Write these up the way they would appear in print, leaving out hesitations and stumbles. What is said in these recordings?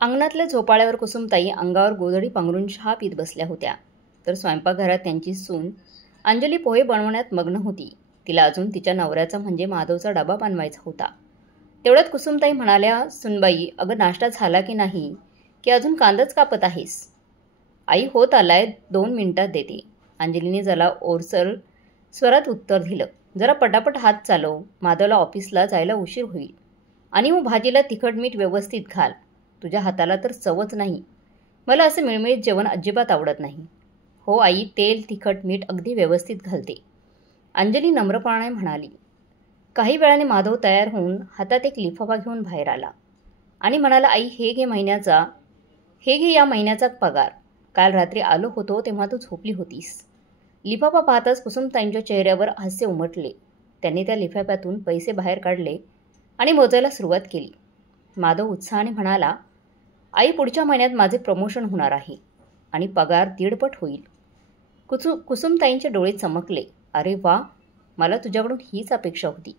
अंगणातल्या झोपाळ्यावर कुसुमताई अंगावर गोधडी पांघरून चहा पीत बसल्या होत्या, तर स्वयंपाकघरात त्यांची सून अंजली पोहे बनवण्यात मग्न होती. तिला अजून तिच्या नवऱ्याचा म्हणजे माधवचा डबा बनवायचा होता. तेवढ्यात कुसुमताई म्हणाल्या, "सुनबाई, अगं नाश्ता झाला की नाही, की अजून कांदाच कापत आहेस?" "आई, होत आलाय, 2 मिनिटात देते." अंजलीने जरा ओरसर स्वरात उत्तर दिलं. "जरा पटापट हात चालव, माधवला ऑफिसला जायला उशीर होईल. आणि मग भाजीला तिखट मीठ व्यवस्थित घाल. तुझ्या हाताला तर चवच नाही. मला असं मिळमिळीत जेवण अजिबात आवडत नाही." "हो आई, तेल तिखट मीठ अगदी व्यवस्थित घालते," अंजली नम्रपणाने म्हणाली. काही वेळाने माधव तयार होऊन हातात एक लिफाफा घेऊन बाहेर आला आणि म्हणाला, "आई, हे घे या महिन्याचा पगार. काल रात्री आलो होतो तेव्हा तू झोपली होतीस." लिफाफा पाहताच कुसुमताईंच्या चेहऱ्यावर हास्य उमटले. त्यांनी त्या लिफाफ्यातून पैसे बाहेर काढले आणि मोजायला सुरुवात केली. माधव उत्साहाने म्हणाला, "आई, पुढच्या महिन्यात माझे प्रमोशन होणार आहे आणि पगार 1.5 होईल." कुसुमताईंचे डोळे चमकले. "अरे वा, मला तुझ्याकडून हीच अपेक्षा होती."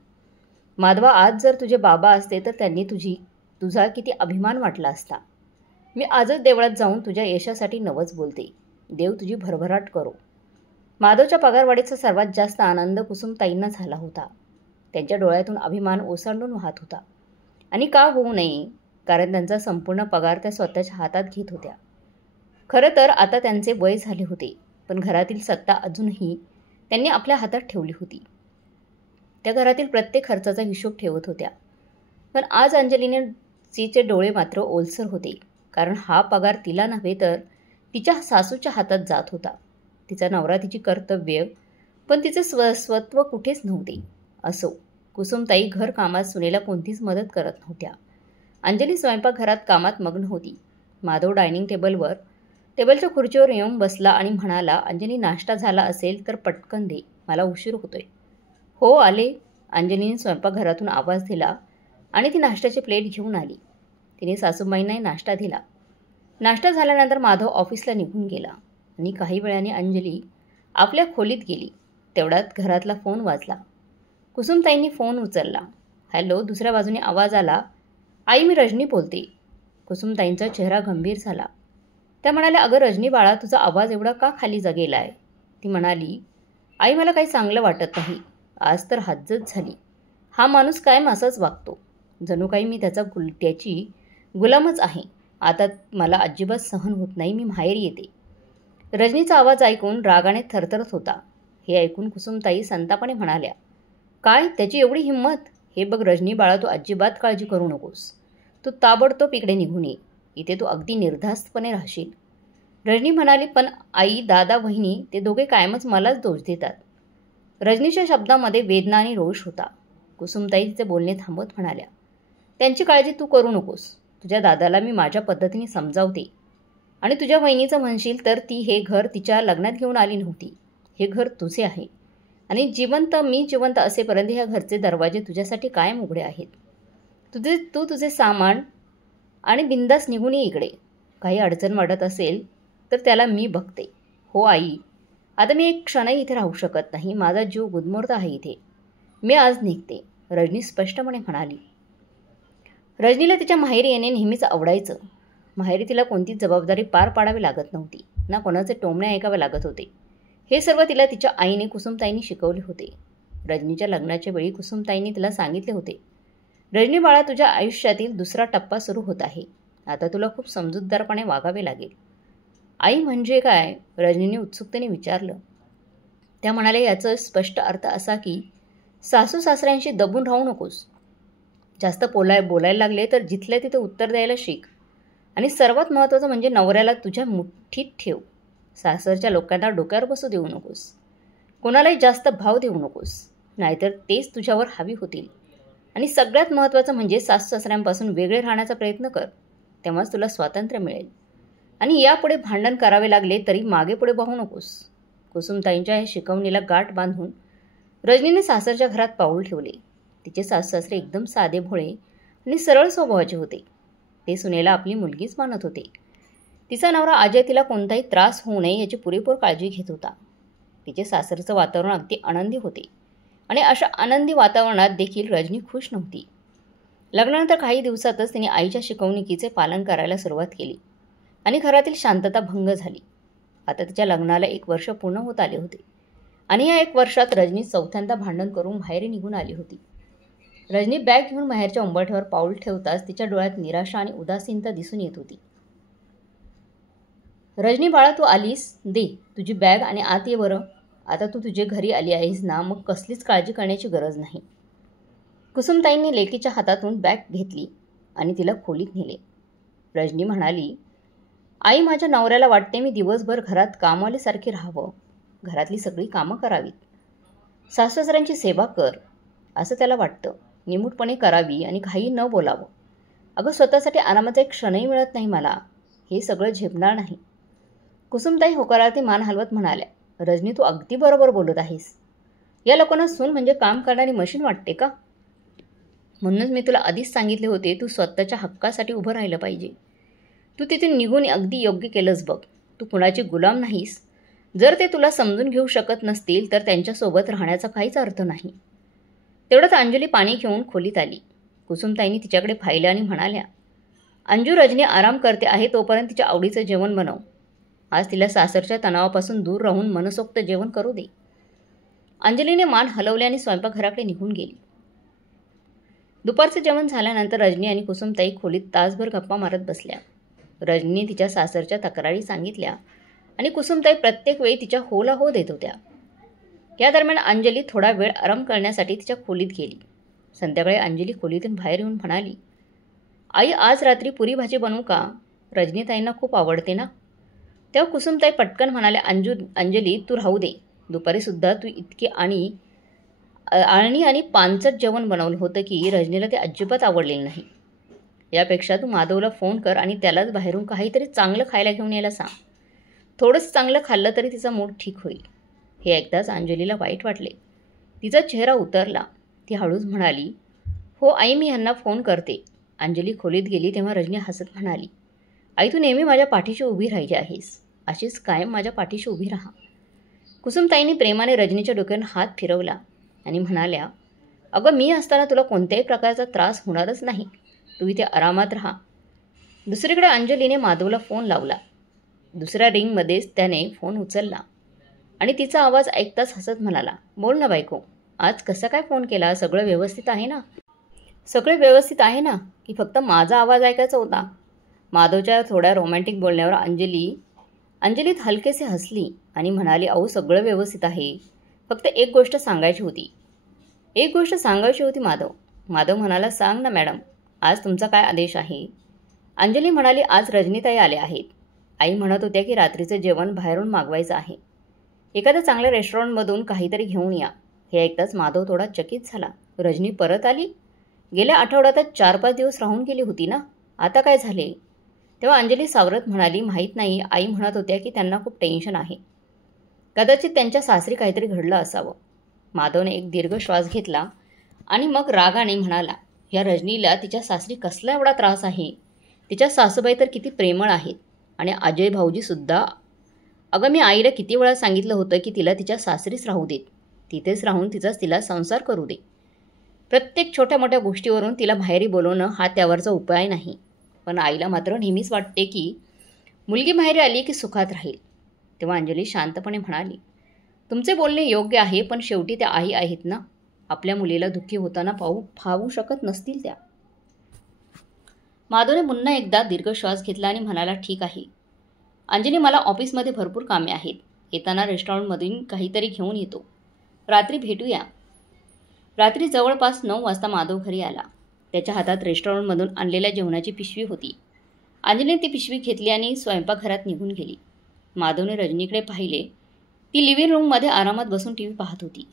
"माधवा, आज जर तुझे बाबा असते तर त्यांनी तुझा किती अभिमान वाटला असता. मी आजच देवळात जाऊन तुझ्या यशासाठी नवस बोलते. देव तुझी भरभराट करो." माधवच्या पगारवाढीचा सर्वात जास्त आनंद कुसुमताईंना झाला होता. त्यांच्या डोळ्यातून अभिमान ओसंडून वाहत होता. आणि का होऊ नये, कारण त्यांचा संपूर्ण पगार त्या स्वतःच्या हातात घेत होत्या. खरं तर आता त्यांचे वय झाले होते, पण घरातील सत्ता अजूनही त्यांनी आपल्या हातात ठेवली होती. त्या घरातील प्रत्येक खर्चाचा हिशोब ठेवत होत्या. पण आज अंजलीचे डोळे मात्र ओलसर होते, कारण हा पगार तिला नव्हे तर तिच्या सासूच्या हातात जात होता. तिचा नवरा, तिची कर्तव्य, पण तिचे स्वत्व कुठेच नव्हते. असो, कुसुमताई घर कामात सुनेला कोणतीच मदत करत नव्हत्या. अंजली स्वयंपाकघरात कामात मग्न होती. माधव डायनिंग टेबलच्या खुर्चीवर येऊन बसला आणि म्हणाला, "अंजली, नाश्ता झाला असेल तर पटकन दे, मला उशीर होतोय." "हो, आले." अंजलीने स्वयंपाकघरातून आवाज दिला आणि ती नाश्त्याची प्लेट घेऊन आली. तिने सासूबाईंनाही नाश्ता दिला. नाश्ता झाल्यानंतर माधव ऑफिसला निघून गेला आणि काही वेळाने अंजली आपल्या खोलीत गेली. तेवढ्यात घरातला फोन वाजला. कुसुमताईंनी फोन उचलला. "हॅलो." दुसऱ्या बाजूने आवाज आला, "आई, मी रजनी बोलते." कुसुमताईंचा चेहरा गंभीर झाला. त्या म्हणाल्या, "अगं रजनी बाळा, तुझा आवाज एवढा का खाली गेलाय?" ती म्हणाली, "आई, मला काही चांगलं वाटत नाही. आज तर हद्दच झाली. हा माणूस कायम असाच वागतो. जणू काही मी त्याची गुलामच आहे. आता मला अजिबात सहन होत नाही. मी माहेरी येते." रजनीचा आवाज ऐकून रागाने थरथरत होता. हे ऐकून कुसुमताई संतापाने म्हणाल्या, "काय, त्याची एवढी हिंमत? हे बघ रजनी बाळा, तू अजिबात काळजी करू नकोस. तू ताबडतोब इकडे निघून ये. इथे तू अगदी निर्धास्तपणे राहशील." रजनी म्हणाली, "पण आई, दादा, वहिनी, ते दोघे कायमच मलाच दोष देतात." रजनीच्या शब्दामध्ये वेदना आणि रोष होता. कुसुमताई तिचे बोलणे थांबवत म्हणाल्या, "त्यांची काळजी तू करू नकोस. तुझ्या दादाला मी माझ्या पद्धतीने समजावते. आणि तुझ्या वहिनीचं म्हणशील तर ती हे घर तिच्या लग्नात घेऊन आली नव्हती. हे घर तुझे आहे आणि मी जिवंत असेपर्यंत ह्या घरचे दरवाजे तुझ्यासाठी कायम उघडे आहेत. तू तुझे सामान आणि बिंदास निघून ये इकडे. काही अडचण वाटत असेल तर त्याला मी बघते." "हो आई, आता मी एक क्षणही इथे राहू शकत नाही. माझा जीव गुदमरत आहे इथे. मी आज निघते," रजनी स्पष्टपणे म्हणाली. रजनीला तिच्या माहेरी येणे नेहमीच आवडायचं. माहेरी तिला कोणतीच जबाबदारी पार पाडावी लागत नव्हती, ना कोणाचे टोमणे ऐकावे लागत होते. हे सर्व तिला तिच्या आईने, कुसुमताईंनी शिकवले होते. रजनीच्या लग्नाच्या वेळी कुसुमताईंनी तिला सांगितले होते, "रजनी बाळा, तुझ्या आयुष्यातील दुसरा टप्पा सुरू होत आहे. आता तुला खूप समजूतदारपणे वागावे लागेल." "आई, म्हणजे काय?" रजनीने उत्सुकतेने विचारलं. त्या म्हणाल्या, "याचा स्पष्ट अर्थ असा की सासू सासऱ्यांशी दबून राहू नकोस. जास्त बोलायला लागले तर जिथल्या तिथे उत्तर द्यायला शिक. आणि सर्वात महत्त्वाचं म्हणजे नवऱ्याला तुझ्या मुठीत ठेव. सासरच्या लोकांना डोक्यावर बसू देऊ नकोस. कोणालाही जास्त भाव देऊ नकोस, नाहीतर तेच तुझ्यावर हावी होतील. आणि सगळ्यात महत्त्वाचं म्हणजे सासू सासऱ्यांपासून वेगळे राहण्याचा प्रयत्न कर. तेव्हाच तुला स्वातंत्र्य मिळेल. आणि यापुढे भांडण करावे लागले तरी मागे पुढे पाहू नकोस." कुसुमताईंच्या या शिकवणीला गाठ बांधून रजनीने सासरच्या घरात पाऊल ठेवले. तिचे सासू सासरे एकदम साधे भोळे आणि सरळ स्वभावाचे होते. ते सुनेला आपली मुलगीच मानत होते. तिचा नवरा अजय तिला कोणताही त्रास होऊ नये याची पुरेपूर काळजी घेत होता. तिचे सासरचं वातावरण अगदी आनंदी होते आणि अशा आनंदी वातावरणात देखील रजनी खुश नव्हती. लग्नानंतर काही दिवसातच तिने आईच्या शिकवणुकीचे पालन करायला सुरुवात केली आणि घरातील शांतता भंग झाली. आता तिच्या लग्नाला 1 वर्ष पूर्ण होत आले होते आणि या 1 वर्षात रजनी चौथ्यांदा भांडण करून बाहेर निघून आली होती. रजनी बॅग घेऊन बाहेरच्या उंबरठ्यावर पाऊल ठेवताच तिच्या डोळ्यात निराशा आणि उदासीनता दिसून येत होती. रजनी बाळा, तू आलीस? दे तुझी बॅग आणि आत ये बरं. आता तू तुझे घरी आली आहेस ना, मग कसलीच काळजी करण्याची गरज नाही. कुसुमताईंनी लेकीच्या हातातून बॅग घेतली आणि तिला खोलीत नेले. रजनी म्हणाली, आई, माझ्या नवऱ्याला वाटते मी दिवसभर घरात कामवालीसारखी राहावं, घरातली सगळी कामं करावीत, सासू-सासऱ्यांची सेवा कर असं त्याला वाटतं. निमूटपणे करावी आणि काही न बोलावं. अगं, स्वतःसाठी आरामाचा एक क्षणही मिळत नाही मला. हे सगळं झेपणार नाही. कुसुमताई होकारार्थी मान हलवत म्हणाल्या, रजनी, तू अगदी बरोबर बोलत आहेस. या लोकांना सून म्हणजे काम करणारी मशीन वाटते का? म्हणूनच मी तुला आधीच सांगितले होते, तू स्वतःच्या हक्कासाठी उभं राहिलं पाहिजे. तू तिथून निघून अगदी योग्य केलंस बघ. तू कुणाची गुलाम नाहीस. जर ते तुला समजून घेऊ शकत नसतील तर त्यांच्यासोबत राहण्याचा काहीच अर्थ नाही. तेवढ्यात अंजली पाणी घेऊन खोलीत आली. कुसुमताईंनी तिच्याकडे पाहिलं आणि म्हणाल्या, अंजू, रजनी आराम करते आहे तोपर्यंत तिच्या आवडीचं जेवण बनव. आज तिला सासरच्या तणावापासून दूर राहून मनसोक्त जेवण करू दे. अंजलीने मान हलवले आणि स्वयंपाकघराकडे निघून गेली. दुपारचं जेवण झाल्यानंतर रजनी आणि कुसुमताई खोलीत तासभर गप्पा मारत बसल्या. रजनीने तिच्या सासरच्या तक्रारी सांगितल्या आणि कुसुमताई प्रत्येक वेळी तिच्या होला हो देत होत्या. या दरम्यान अंजली थोडा वेळ आराम करण्यासाठी तिच्या खोलीत गेली. संध्याकाळी अंजली खोलीतून बाहेर येऊन म्हणाली, आई, आज रात्री पुरी भाजी बनवू का? रजनीताईंना खूप आवडते ना. तेव्हा कुसुमताई पटकन म्हणाल्या, अंजली, तू राहू दे. दुपारीसुद्धा तू इतकी आळणी आणि पानचट जेवण बनवलं होतं की रजनीला ते अजिबात आवडलेलं नाही. यापेक्षा तू माधवला फोन कर आणि त्यालाच बाहेरून काहीतरी चांगलं खायला घेऊन यायला सांग. थोडंसं चांगलं खाल्लं तरी तिचा मूड ठीक होईल. हे ऐकताच अंजलीला वाईट वाटले. तिचा चेहरा उतरला. ती हळूच म्हणाली, हो आई, मी ह्यांना फोन करते. अंजली खोलीत गेली तेव्हा रजनी हसत म्हणाली, आई, तू नेहमी माझ्या पाठीशी उभी राहिली आहेस. अशीच कायम माझ्या पाठीशी उभी राहा. कुसुमताईंनी प्रेमाने रजनीच्या डोक्यावर हात फिरवला आणि म्हणाल्या, अगं, मी असताना तुला कोणत्याही प्रकारचा त्रास होणारच नाही. तू इथे आरामात राहा. दुसरीकडे अंजलीने माधवला फोन लावला. दुसऱ्या रिंगमध्येच त्याने फोन उचलला आणि तिचा आवाज ऐकताच हसत म्हणाला, बोल ना बायको, आज कसा काय फोन केला? सगळं व्यवस्थित आहे ना? सगळे व्यवस्थित आहे ना, की फक्त माझा आवाज ऐकायचा होता? माधवच्या थोड्या रोमॅन्टिक बोलण्यावर अंजलीत हलकेसे हसली आणि म्हणाली, अहो, सगळं व्यवस्थित आहे. फक्त एक गोष्ट सांगायची होती माधव. माधव म्हणाला, सांग ना मॅडम, आज तुमचा काय आदेश आहे? अंजली म्हणाली, आज रजनीताई आल्या आहेत. आई म्हणत होत्या की रात्रीचं जेवण बाहेरून मागवायचं आहे. एखाद्या चांगल्या रेस्टॉरंटमधून काहीतरी घेऊन या. हे ऐकताच माधव थोडा चकित झाला. रजनी परत आली? गेल्या आठवड्यातच 4-5 दिवस राहून गेली होती ना, आता काय झाले? तेव्हा अंजली सावरत म्हणाली, माहीत नाही, आई म्हणत होत्या की त्यांना खूप टेन्शन आहे. कदाचित त्यांच्या सासरी काहीतरी घडलं असावं. माधवने एक दीर्घ श्वास घेतला आणि मग रागाने म्हणाला, या रजनीला तिच्या सासरी कसला एवढा त्रास आहे? तिच्या सासूबाई तर किती प्रेमळ आहेत आणि अजय भाऊजीसुद्धा. अगं, मी आईला किती वेळा सांगितलं होतं की तिला तिच्या सासरीच राहू देत. तिथेच राहून तिला संसार करू दे. प्रत्येक छोट्या मोठ्या गोष्टीवरून तिला बाहेरी बोलवणं हा त्यावरचा उपाय नाही. पण आईला मात्र नेहमीच वाटते की मुलगी बाहेर आली की सुखात राहील. तेव्हा अंजली शांतपणे म्हणाली, तुमचे बोलणे योग्य आहे, पण शेवटी त्या आई आहेत ना. आपल्या मुलीला दुःखी होताना पाहू शकत नसतील त्या. माधवने पुन्हा एकदा दीर्घ श्वास घेतला आणि म्हणाला, ठीक आहे अंजली, मला ऑफिसमध्ये भरपूर कामे आहेत. येताना रेस्टॉरंटमधून काहीतरी घेऊन येतो. रात्री भेटूया. रात्री जवळपास 9 वाजता माधव घरी आला. त्याच्या हातात रेस्टॉरंटमधून आणलेल्या जेवणाची पिशवी होती. अंजलीने ती पिशवी घेतली आणि स्वयंपाकघरात निघून गेली. माधवने रजनीकडे पाहिले. ती लिव्हिंग रूममध्ये आरामात बसून टीव्ही पाहत होती.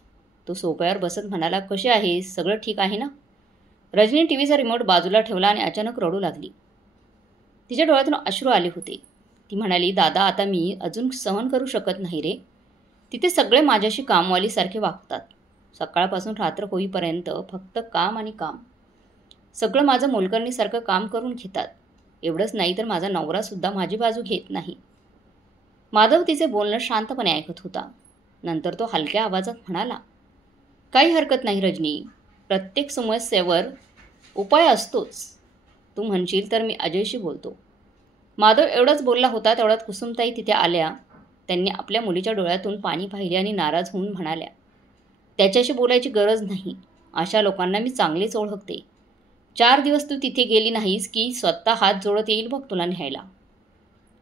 तो सोफ्यावर बसत म्हणाला, कसे आहेस? सगळं ठीक आहे ना? रजनी टीव्हीचा रिमोट बाजूला ठेवला आणि अचानक रडू लागली. तिच्या डोळ्यातून अश्रू आले होते. ती म्हणाली, दादा, आता मी अजून सहन करू शकत नाही रे. तिथे सगळे माझ्याशी कामवालीसारखे वागतात. सकाळपासून रात्र होईपर्यंत फक्त काम आणि काम. सगळं माझं मोलकरणीसारखं काम करून घेतात. एवढंच नाही तर माझा नवरासुद्धा माझी बाजू घेत नाही. माधव तिचे बोलणं शांतपणे ऐकत होता. नंतर तो हलक्या आवाजात म्हणाला, काही हरकत नाही रजनी. प्रत्येक समस्येवर उपाय असतोच. तू म्हणशील तर मी अजयशी बोलतो. माधव एवढंच बोलला होता तेवढ्यात कुसुमताई तिथे आल्या. त्यांनी आपल्या मुलीच्या डोळ्यातून पाणी पाहिले आणि नाराज होऊन म्हणाल्या, त्याच्याशी बोलायची गरज नाही. अशा लोकांना मी चांगलेच ओळखते. 4 दिवस तू तिथे गेली नाहीस की स्वतः हात जोडत येईल बघ तुला न्यायला.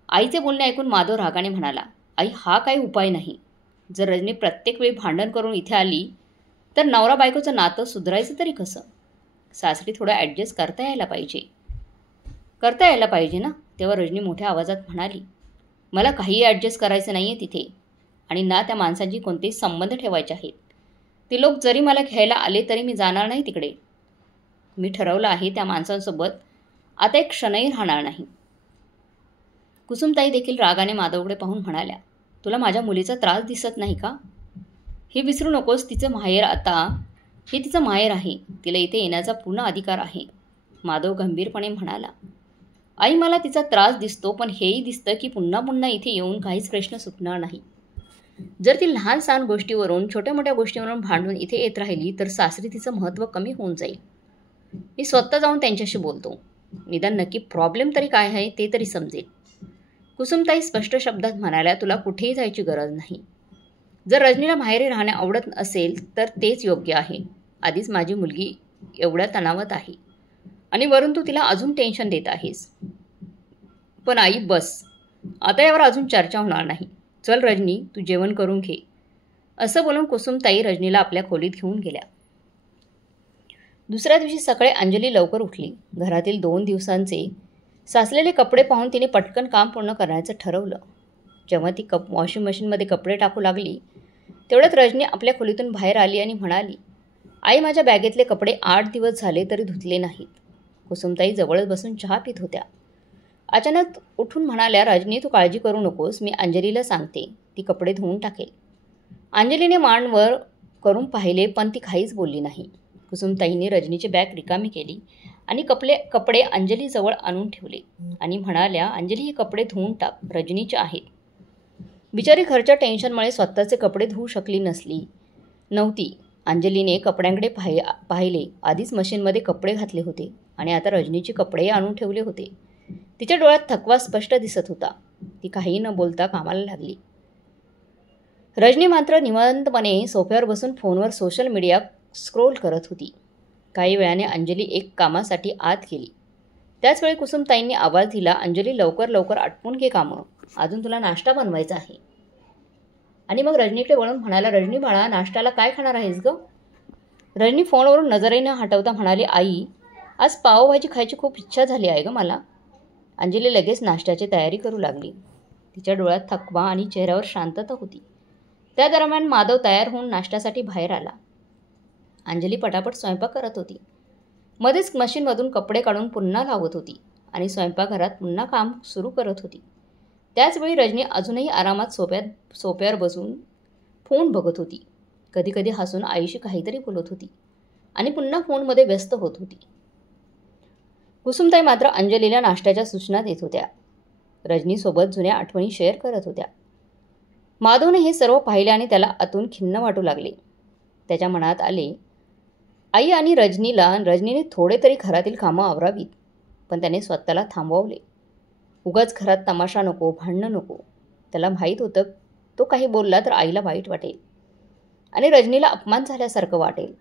आईचे बोलणे ऐकून माधव रागाने म्हणाला, आई हा काही उपाय नाही. जर रजनी प्रत्येक वेळी भांडण करून इथे आली तर नवरा बायकोचं नातं सुधारायचं तरी कसं? सासरी थोडं ॲडजस्ट करता यायला पाहिजे ना. तेव्हा रजनी मोठ्या आवाजात म्हणाली, मला काहीही ॲडजस्ट करायचं नाही आहे तिथे आणि ना त्या माणसांची कोणतेही संबंध ठेवायचे आहेत. ते लोक जरी मला घ्यायला आले तरी मी जाणार नाही तिकडे. मी ठरवलं आहे त्या माणसांसोबत आता एक क्षणही राहणार नाही. कुसुमताई देखील रागाने माधवकडे पाहून म्हणाल्या, तुला माझ्या मुलीचा त्रास दिसत नाही का? हे विसरू नकोस, हे तिचं माहेर आहे. तिला इथे येण्याचा पूर्ण अधिकार आहे. माधव गंभीरपणे म्हणाला, आई मला तिचा त्रास दिसतो, पण हेही दिसतं की पुन्हा पुन्हा इथे येऊन काहीच प्रश्न सुटणार नाही. जर ती लहान सहान गोष्टीवरून छोट्या मोठ्या गोष्टीवरून भांडून इथे येत राहिली तर सासरी तिचं महत्त्व कमी होऊन जाईल. मी स्वतः जाऊन त्यांच्याशी बोलतो. निदान नक्की प्रॉब्लेम तरी काय आहे ते तरी समजेल. कुसुमताई स्पष्ट शब्दात म्हणाल्या, तुला कुठेही जायची गरज नाही. जर रजनीला माहेरी राहणे आवडत असेल तर तेच योग्य आहे. आधीच माझी मुलगी एवढ्या तणावात आहे आणि वरून तू तिला अजून टेन्शन देत आहेस. पण आई बस, आता यावर अजून चर्चा होणार नाही. चल रजनी, तू जेवण करून घे. असं बोलून कुसुमताई रजनीला आपल्या खोलीत घेऊन गेल्या. दुसऱ्या दिवशी सकाळी अंजली लवकर उठली. घरातील 2 दिवसांचे साचलेले कपडे पाहून तिने पटकन काम पूर्ण करण्याचं ठरवलं. जेव्हा ती वॉशिंग मशीनमध्ये कपडे टाकू लागली तेवढ्यात रजनी आपल्या खोलीतून बाहेर आली आणि म्हणाली, आई माझ्या बॅगेतले कपडे 8 दिवस झाले तरी धुतले नाहीत. कुसुमताई जवळच बसून चहा पित होत्या. अचानक उठून म्हणाल्या, रजनी तू काळजी करू नकोस, मी अंजलीला सांगते, ती कपडे धुवून टाकेल. अंजलीने मान वर करून पाहिले पण ती काहीच बोलली नाही. कुसुमताईंनी रजनीची बॅग रिकामी केली आणि कपडे अंजलीजवळ आणून ठेवले आणि म्हणाल्या, अंजली हे कपडे धुवून टाक, रजनीचे आहेत. बिचारी घरच्या टेन्शनमुळे स्वतःचे कपडे धुवू शकली नव्हती. अंजलीने कपड्यांकडे पाहिले. आधीच मशीनमध्ये कपडे घातले होते आणि आता रजनीचे कपडेही आणून ठेवले होते. तिच्या डोळ्यात थकवा स्पष्ट दिसत होता. ती काही न बोलता कामाला लागली. रजनी मात्र निवांतपणे सोफ्यावर बसून फोनवर सोशल मीडिया स्क्रोल करत होती. काही वेळाने अंजली एक कामासाठी आत गेली. त्याचवेळी कुसुमताईंनी आवाज दिला, अंजली लवकर आटपून घे कामं, अजून तुला नाश्ता बनवायचा आहे. आणि मग रजनीकडे वळून म्हणाला, रजनी बाळा नाश्त्याला काय खाणार आहेस गं? रजनी फोनवरून नजरही न हटवता म्हणाली, आई आज पावभाजी खायची खूप इच्छा झाली आहे गं मला. अंजली लगेच नाश्त्याची तयारी करू लागली. तिच्या डोळ्यात थकवा आणि चेहऱ्यावर शांतता होती. त्या दरम्यान माधव तयार होऊन नाश्त्यासाठी बाहेर आला. अंजली पटापट स्वयंपाक करत होती. मध्येच मशीनमधून कपडे काढून पुन्हा लावत होती आणि स्वयंपाकघरात पुन्हा काम सुरू करत होती. त्याचवेळी रजनी अजूनही आरामात सोप्यावर बसून फोन बघत होती. कधी हसून आईशी काहीतरी बोलत होती आणि पुन्हा फोनमध्ये व्यस्त होत होती. कुसुमताई मात्र अंजलीला नाश्त्याच्या सूचना देत होत्या. रजनीसोबत जुन्या आठवणी शेअर करत होत्या. माधवने हे सर्व पाहिले आणि त्याला आतून खिन्न वाटू लागले. त्याच्या मनात आले, आई आणि रजनीने थोडे तरी घरातील कामं आवरावीत, पण त्याने स्वतःला थांबवले. उगाच घरात तमाशा नको, भांडणं नको. त्याला माहीत होतं तो काही बोलला तर आईला वाईट वाटेल आणि रजनीला अपमान झाल्यासारखं वाटेल,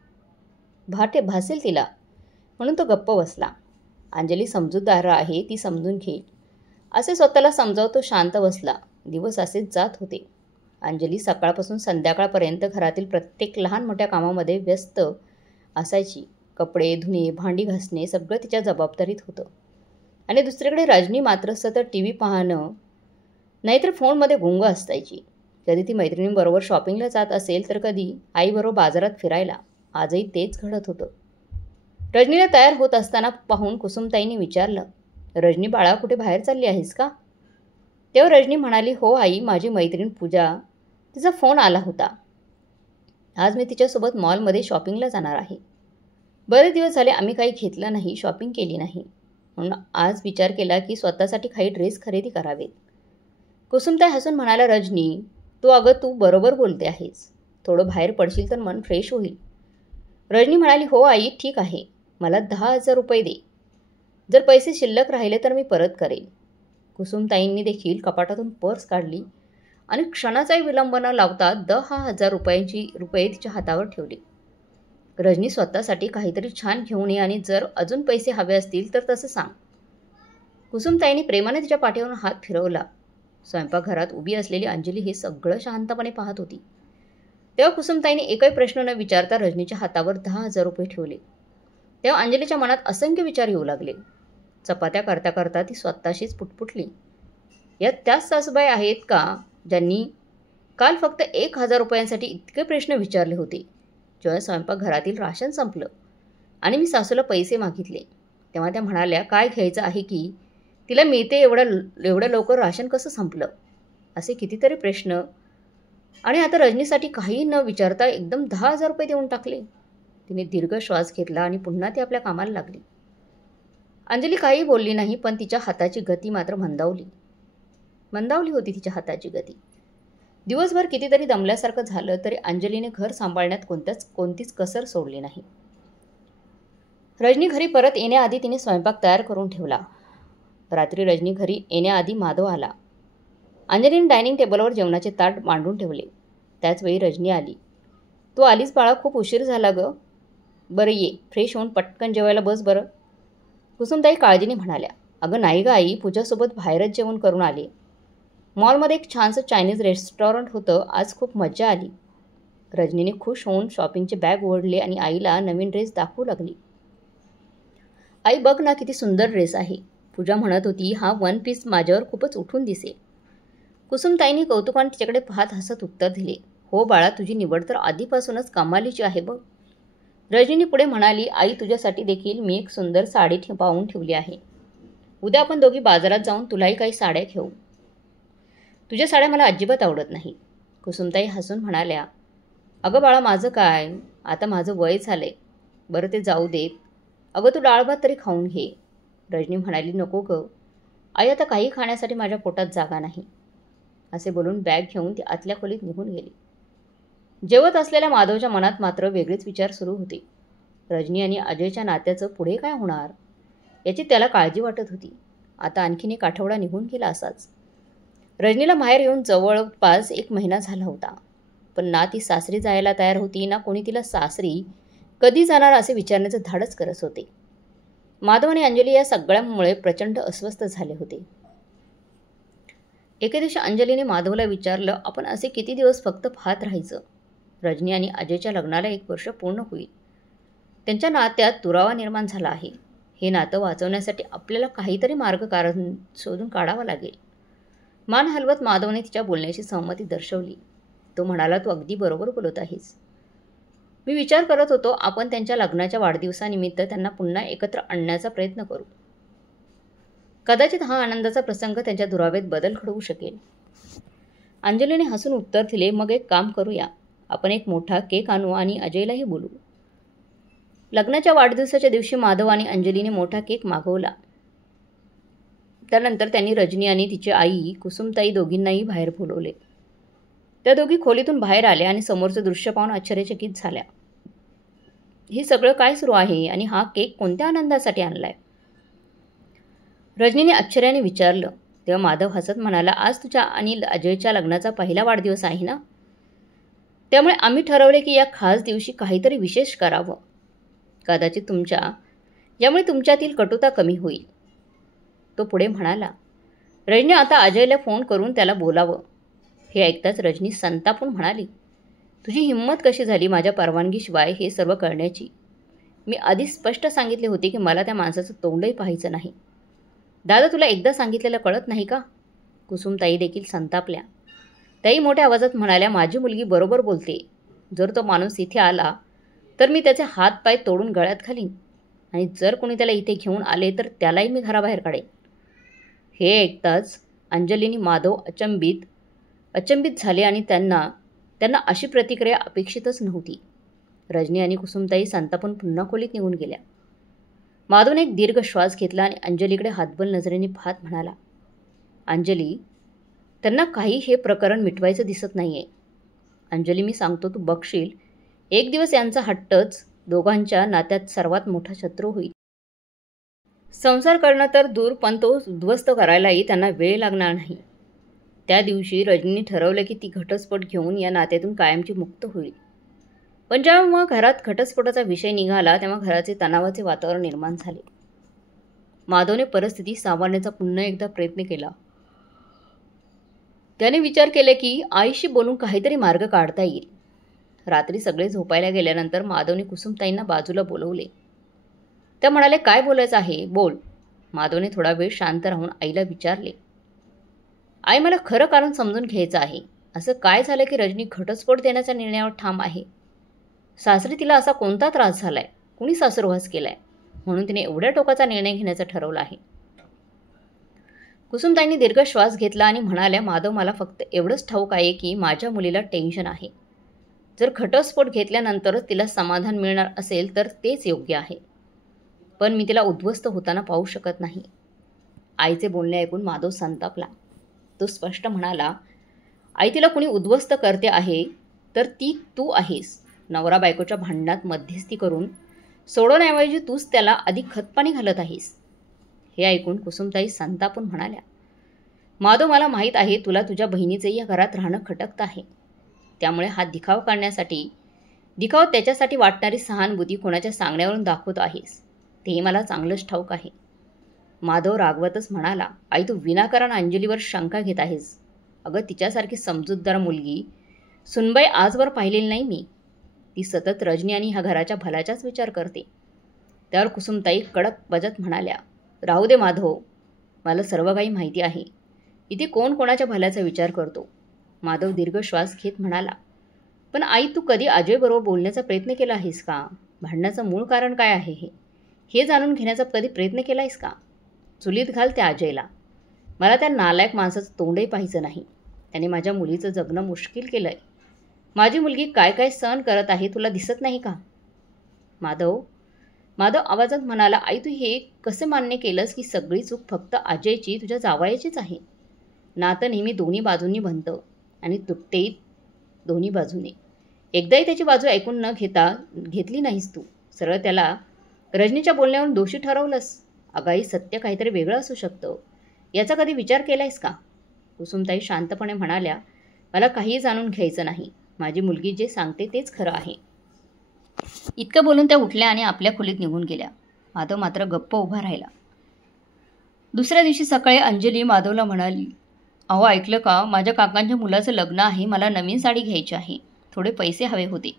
भासेल तिला, म्हणून तो गप्प बसला. अंजली समजूतदार आहे, ती समजून घेईल असे स्वतःला समजावतो शांत बसला. दिवस असेच जात होते. अंजली सकाळपासून संध्याकाळपर्यंत घरातील प्रत्येक लहान मोठ्या कामामध्ये व्यस्त असायची. कपडे धुणे, भांडी घासणे सगळं तिच्या जबाबदारीत होतं. आणि दुसरीकडे रजनी मात्र सतत TV पाहणं नाहीतर फोनमध्ये गुंग असायची. कधी ती मैत्रिणींबरोबर शॉपिंगला जात असेल तर कधी आईबरोबर बाजारात फिरायला. आजही तेच घडत होतं. रजनीला तयार होत असताना पाहून कुसुमताईंनी विचारलं, रजनी बाळा कुठे बाहेर चालली आहेस का? तेव्हा रजनी म्हणाली, हो आई, माझी मैत्रीण पूजा, तिचा फोन आला होता. आज मी तिच्यासोबत मॉलमध्ये शॉपिंगला जाणार आहे. बरेच दिवस झाले आम्ही काही घेतलं नाही, शॉपिंग केली नाही, म्हणून आज विचार केला की स्वतःसाठी काही ड्रेस खरेदी करावेत. कुसुमताई हसून म्हणाला, रजनी तू बरोबर बोलते आहेस. थोडं बाहेर पडशील तर मन फ्रेश होईल. रजनी म्हणाली, हो आई ठीक आहे, मला 10,000 रुपये दे. जर पैसे शिल्लक राहिले तर मी परत करेन. कुसुमताईंनी देखील कपाटातून पर्स काढली आणि क्षणाचाही विलंब न लावता 10,000 रुपये तिच्या हातावर ठेवले. रजनी, स्वतःसाठी काहीतरी छान घेऊन ये आणि जर अजून पैसे हवे असतील तर तसं सांग. कुसुमताईंनी प्रेमाने तिच्या पाठीवरून हात फिरवला. स्वयंपाकघरात उभी असलेली अंजली हे सगळं शांतपणे पाहत होती. तेव्हा कुसुमताईंनी एकही प्रश्न न विचारता रजनीच्या हातावर 10,000 रुपये ठेवले. तेव्हा अंजलीच्या मनात असंख्य विचार येऊ लागले. चपात्या करता करता ती स्वतःशीच पुटपुटली, यात त्याच सासूबाई आहेत का ज्यांनी काल फक्त 1,000 रुपयांसाठी इतके प्रश्न विचारले होते. जेव्हा स्वयंपाकघरातील राशन संपलं आणि मी सासूला पैसे मागितले तेव्हा त्या म्हणाल्या, काय घ्यायचं आहे की तिला मिळते एवढं लवकर राशन कसं संपलं, असे कितीतरी प्रश्न. आणि आता रजनीसाठी काही न विचारता एकदम 10,000 रुपये देऊन टाकले. तिने दीर्घ श्वास घेतला आणि पुन्हा ती आपल्या कामाला लागली. अंजली काही बोलली नाही, पण तिच्या हाताची गती मात्र मंदावली होती तिच्या हाताची गती. दिवसभर कितीतरी दमल्यासारखं झालं तरी अंजलीने घर सांभाळण्यात कोणतीच कसर सोडली नाही. रजनी घरी परत येण्याआधी तिने स्वयंपाक तयार करून ठेवला. रात्री रजनी घरी येण्याआधी माधव आला. अंजलीने डायनिंग टेबलवर जेवणाचे ताट मांडून ठेवले. त्याचवेळी रजनी आली. तू आलीस बाळा, खूप उशीर झाला गं. बरं ये, फ्रेश होऊन पटकन जेवायला बस बरं. कुसुमताई काळजीने म्हणाल्या. अगं नाही गं आई, पूजासोबत बाहेरच जेवण करून आले. मॉलमध्ये एक छानसं चायनीज रेस्टॉरंट होतं, आज खूप मजा आली. रजनीने खुश होऊन शॉपिंगचे बॅग ओढले आणि आईला नवीन ड्रेस दाखवू लागली. आई बघ ना, किती सुंदर ड्रेस आहे. पूजा म्हणत होती, हा 1 पीस माझ्यावर खूपच उठून दिसेल. कुसुमताईंनी कौतुकाने तिच्याकडे पाहत हसत उत्तर दिले, हो बाळा, तुझी निवड तर आधीपासूनच कमालीची आहे बघ. रजनी पुढे म्हणाली, आई तुझ्यासाठी देखील मी एक सुंदर साडी पाहून ठेवली आहे. उद्या आपण दोघी बाजारात जाऊन तुलाही काही साड्या घेऊ. तुझ्या साड्या मला अजिबात आवडत नाही. कुसुमताई हसून म्हणाल्या, अगं बाळा, माझं काय, आता माझं वय झालंय. बरं ते जाऊ देत. अगं तू डाळ भात तरी खाऊन घे. रजनी म्हणाली, नको गं आई, आता काही खाण्यासाठी माझ्या पोटात जागा नाही. असे बोलून बॅग घेऊन ती आतल्या खोलीत निघून गेली. जेवत असलेल्या माधवच्या मनात मात्र वेगळेच विचार सुरू होते. रजनी आणि अजयच्या नात्याचं पुढे काय होणार याची त्याला काळजी वाटत होती. आता आणखीन एक आठवडा निघून गेला असाच. रजनीला माहेर येऊन जवळपास 1 महिना झाला होता. पण ना ती सासरी जायला तयार होती, ना कोणी तिला सासरी कधी जाणार असे विचारण्याचं धाडस करत होते. माधव आणि अंजली या सगळ्यामुळे प्रचंड अस्वस्थ झाले होते. एके दिवशी अंजलीने माधवला विचारलं, आपण असे किती दिवस फक्त पाहत राहायचं. रजनी आणि अजयच्या लग्नाला 1 वर्ष पूर्ण होईल. त्यांच्या नात्यात दुरावा निर्माण झाला आहे. हे नातं वाचवण्यासाठी आपल्याला काहीतरी कारण शोधून काढावं लागेल. मान हलवत माधवने तिच्या बोलण्याची सहमती दर्शवली. तो म्हणाला, तू अगदी बरोबर बोलत आहेस. मी विचार करत होतो, आपण त्यांच्या लग्नाच्या वाढदिवसानिमित्त त्यांना पुन्हा एकत्र आणण्याचा प्रयत्न करू. कदाचित हा आनंदाचा प्रसंग त्यांच्या दुरावेत बदल घडवू शकेल. अंजलीने हसून उत्तर दिले, मग एक काम करूया, आपण एक मोठा केक आणू आणि अजयलाही बोलू. लग्नाच्या वाढदिवसाच्या दिवशी माधव आणि अंजलीने मोठा केक मागवला. त्यानंतर त्यांनी रजनी आणि तिची आई कुसुमताई दोघींनाही बाहेर बोलवले. त्या दोघी खोलीतून बाहेर आल्या आणि समोरचं दृश्य पाहून आश्चर्यचकित झाल्या. हे सगळं काय सुरू आहे आणि हा केक कोणत्या आनंदासाठी आणलाय? रजनीने आश्चर्याने विचारलं. तेव्हा माधव हसत म्हणाला, आज तुझ्या आणि अजयच्या लग्नाचा पहिला वाढदिवस आहे ना, त्यामुळे आम्ही ठरवले की या खास दिवशी काहीतरी विशेष करावं. कदाचित यामुळे तुमच्यातील कटुता कमी होईल. तो पुढे म्हणाला. रजनी आता अजयला फोन करून त्याला बोलावं. हे ऐकताच रजनी संतापून म्हणाली, तुझी हिंमत कशी झाली माझ्या परवानगीशिवाय हे सर्व करण्याची? मी आधीच स्पष्ट सांगितले होते की मला त्या माणसाचं तोंडही पाहायचं नाही. दादा, तुला एकदा सांगितलेलं कळत नाही का? कुसुमताई देखील संतापल्या. त्याही मोठ्या आवाजात म्हणाल्या, माझी मुलगी बरोबर बोलते. जर तो माणूस इथे आला तर मी त्याचे हात पाय तोडून गळ्यात घालीन आणि जर कोणी त्याला इथे घेऊन आले तर त्यालाही मी घराबाहेर काढेन. हे ऐकताच अंजलीनी माधव अचंबित झाले आणि त्यांना अशी प्रतिक्रिया अपेक्षितच नव्हती. रजनी आणि कुसुमताई संतापून पुन्हा खोलीत निघून गेल्या. माधवने एक दीर्घ श्वास घेतला आणि अंजलीकडे हातबल नजरेने पाहत म्हणाला, अंजली, त्यांना काही हे प्रकरण मिटवायचं दिसत नाहीये. अंजली, मी सांगतो, तू बघशील एक दिवस यांचा हट्टच दोघांच्या नात्यात सर्वात मोठा शत्रू होईल. संसार करणं तर दूर, पण तो उद्ध्वस्त करायलाही त्यांना वेळ लागणार नाही. त्या दिवशी रजनीने ठरवलं की ती घटस्फोट घेऊन या नात्यातून कायमची मुक्त होईल. पण जेव्हा घरात घटस्फोटाचा विषय निघाला तेव्हा घराचे तणावाचे वातावरण निर्माण झाले. माधवने परिस्थिती सावरण्याचा पुन्हा एकदा प्रयत्न केला. त्याने विचार केला की आईशी बोलून काहीतरी मार्ग काढता येईल. रात्री सगळे झोपायला गेल्यानंतर माधवने कुसुमताईंना बाजूला बोलवले. त्या म्हणाले, काय बोलायचं आहे, बोल. माधवने थोडा वेळ शांत राहून आईला विचारले. आई, मला खरं कारण समजून घ्यायचं आहे. असं काय झालं की रजनी घटस्फोट देण्याच्या निर्णयावर ठाम आहे? सासरी तिला असा कोणता त्रास झालाय, कुणी सासरवास केलाय, म्हणून तिने एवढ्या टोकाचा निर्णय घेण्याचं ठरवलं आहे? कुसुमताईंनी दीर्घ श्वास घेतला आणि म्हणाल्या, माधव, मला फक्त एवढंच ठाऊक आहे की माझ्या मुलीला टेन्शन आहे. जर घटस्फोट घेतल्यानंतरच तिला समाधान मिळणार असेल तर तेच योग्य आहे. पण मी तिला उद्ध्वस्त होताना पाहू शकत नाही. आईचे बोलणे ऐकून माधव संतापला. तो स्पष्ट म्हणाला, आई, तिला कुणी उद्ध्वस्त करते आहे तर ती तू आहेस. नवरा बायकोच्या भांडणात मध्यस्थी करून सोडवण्याऐवजी तूच त्याला अधिक खतपाणी घालत आहेस. हे ऐकून कुसुमताई संतापून म्हणाल्या, माधव, मला माहीत आहे तुला तुझ्या बहिणीचंही या घरात राहणं खटकतं आहे. त्यामुळे हा दिखाव त्याच्यासाठी वाटणारी सहानुभूती कोणाच्या सांगण्यावरून दाखवत आहेस, तेही मला चांगलंच ठाऊक आहे. माधव रागवतच म्हणाला, आई, तू विनाकारण अंजलीवर शंका घेत आहेस. अगं, तिच्यासारखी समजूतदार मुलगी सुनबाई आजवर पाहिलेली नाही मी. ती सतत रजनी आणि ह्या घराच्या भल्याचाच विचार करते. त्यावर कुसुमताई कडक बजत म्हणाल्या, राहू दे माधव, मला सर्व काही माहिती आहे. इथे कोण कोणाच्या भल्याचा विचार करतो. माधव दीर्घ श्वास घेत म्हणाला, पण आई, तू कधी अजयबरोबर बोलण्याचा प्रयत्न केला आहेस का? भांडण्याचं मूळ कारण काय आहे हे जाणून घेण्याचा कधी प्रयत्न केला आहेस का? चुलीत घाल त्या अजयला. मला त्या नालायक माणसाचं तोंडही पाहायचं नाही. त्याने माझ्या मुलीचं जगणं मुश्किल केलं आहे. माझी मुलगी काय काय सहन करत आहे तुला दिसत नाही का? माधव आवाजात म्हणाला, आई, तू हे कसे मान्य केलंस की सगळी चूक फक्त अजयची, तुझ्या जावयाचीच आहे? नातं नेहमी दोन्ही बाजूंनी बनतं आणि तुटतेही दोन्ही बाजूने. एकदाही त्याची बाजू ऐकून न घेतली नाहीस तू. सरळ त्याला रजनीच्या बोलण्यावरून दोषी ठरवलंस. अगाई, सत्य काहीतरी वेगळं असू शकतं. याचा कधी विचार केलायस का? कुसुमताई शांतपणे म्हणाल्या, मला काहीही जाणून घ्यायचं नाही. माझी मुलगी जे सांगते तेच खरं आहे. इतकं बोलून त्या उठल्या आणि आपल्या खोलीत निघून गेल्या. माधव मात्र गप्प उभा राहिला. दुसऱ्या दिवशी सकाळी अंजली माधवला म्हणाली, अहो, ऐकलं का? माझ्या काकांच्या मुलाचं लग्न आहे. मला नवीन साडी घ्यायची आहे. थोडे पैसे हवे होते.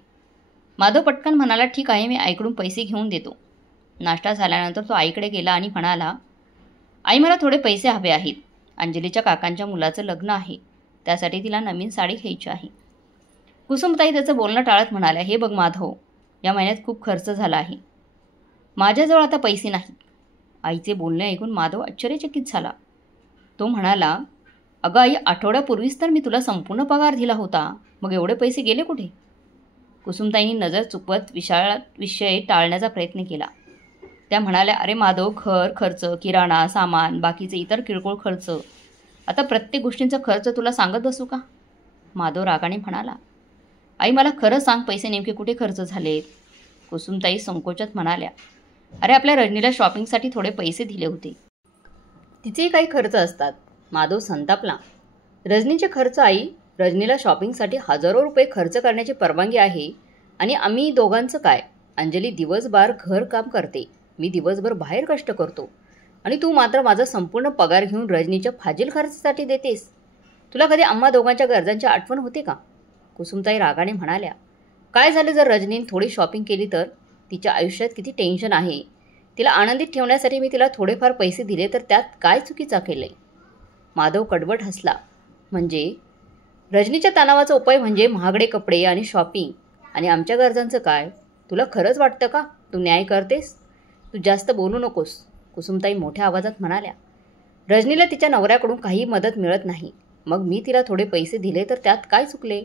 माधव पटकन म्हणाला, ठीक आहे, मी आईकडून पैसे घेऊन देतो. नाश्ता झाल्यानंतर तो आईकडे गेला आणि म्हणाला, आई, मला थोडे पैसे हवे आहेत. अंजलीच्या काकांच्या मुलाचं लग्न आहे. त्यासाठी तिला नवीन साडी घ्यायची आहे. कुसुमताई त्याचं बोलणं टाळत म्हणाल्या, हे बघ माधव, या महिन्यात खूप खर्च झाला आहे. माझ्याजवळ आता पैसे नाहीत. आईचे बोलणे ऐकून माधव आश्चर्यचकित झाला. तो म्हणाला, अगं आई, आठवड्यापूर्वीच तर मी तुला संपूर्ण पगार दिला होता. मग एवढे पैसे गेले कुठे? कुसुमताईंनी नजर चुकवत विषय टाळण्याचा प्रयत्न केला. त्या म्हणाल्या, अरे माधव, घर खर्च, किराणा सामान, बाकीचे इतर किरकोळ खर्च, आता प्रत्येक गोष्टींचा खर्च तुला सांगत बसू का? माधव रागाने म्हणाला, आई, मला खरं सांग, पैसे नेमके कुठे खर्च झालेत? कुसुमताई संकोचात म्हणाल्या, अरे, आपल्या रजनीला शॉपिंगसाठी थोडे पैसे दिले होते. तिचेही काही खर्च असतात. माधव संतापला. रजनीचे खर्च आई, रजनीला शॉपिंगसाठी हजारो रुपये खर्च करण्याची परवानगी आहे आणि आम्ही दोघांचं काय? अंजली दिवसभर घर काम करते, मी दिवसभर बाहेर कष्ट करतो आणि तू मात्र माझा संपूर्ण पगार घेऊन रजनीच्या फाजील खर्चासाठी देतेस. तुला कधी आम्हा दोघांच्या गरजांची आठवण होते का? कुसुमताई रागाने म्हणाल्या, काय झालं जर रजनीने थोडी शॉपिंग केली तर? तिच्या आयुष्यात किती टेन्शन आहे. तिला आनंदित ठेवण्यासाठी मी तिला थोडेफार पैसे दिले तर त्यात काय चुकीचं केलंय? माधव कडवट हसला. म्हणजे रजनीच्या तणावाचा उपाय म्हणजे महागडे कपडे आणि शॉपिंग, आणि आमच्या गरजांचं काय? तुला खरंच वाटतं का तू न्याय करतेस? तू जास्त बोलू नकोस. कुसुमताई मोठ्या आवाजात म्हणाल्या, रजनीला तिच्या नवऱ्याकडून काही मदत मिळत नाही. मग मी तिला थोडे पैसे दिले तर त्यात काय चुकले?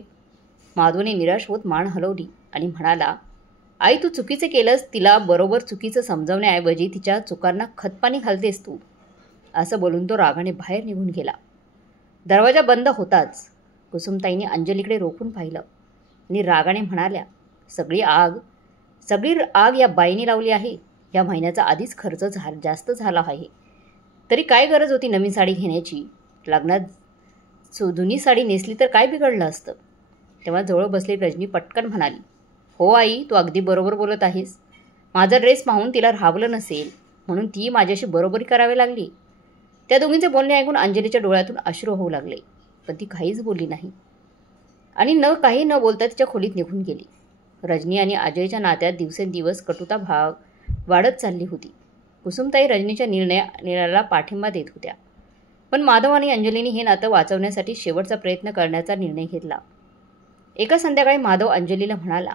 माधवने निराश होत मान हलवली आणि म्हणाला, आई, तू चुकीचे केलंस. तिला बरोबर चुकीचं समजवण्याऐवजी तिच्या चुकांना खतपाणी घालतेस तू. असं बोलून तो रागाने बाहेर निघून गेला. दरवाजा बंद होताच कुसुमताईंनी अंजलीकडे रोखून पाहिलं आणि रागाने म्हणाल्या, सगळी आग सगळी आग या बाईने लावली आहे. या महिन्याचा आधीच खर्च जास्त झाला आहे. तरी काय गरज होती नवीन साडी घेण्याची? लग्नात जुनी साडी नेसली तर काय बिघडलं असतं? तेव्हा जवळ बसली रजनी पटकन म्हणाली, हो आई, तू अगदी बरोबर बोलत आहेस. माझा ड्रेस पाहून तिला राहावलं नसेल म्हणून ती माझ्याशी बरोबरी करावी लागली. त्या दोघींचे बोलणे ऐकून अंजलीच्या डोळ्यातून अश्रू होऊ लागले, पण ती काहीच बोलली नाही आणि काही न बोलता तिच्या खोलीत निघून गेली. रजनी आणि अजयच्या नात्यात दिवसेंदिवस कटुता वाढत चालली होती. कुसुमताई रजनीच्या निर्णयाला पाठिंबा देत होत्या, पण माधव आणि अंजलीने हे नातं वाचवण्यासाठी शेवटचा प्रयत्न करण्याचा निर्णय घेतला. एका संध्याकाळी माधव अंजलीला म्हणाला,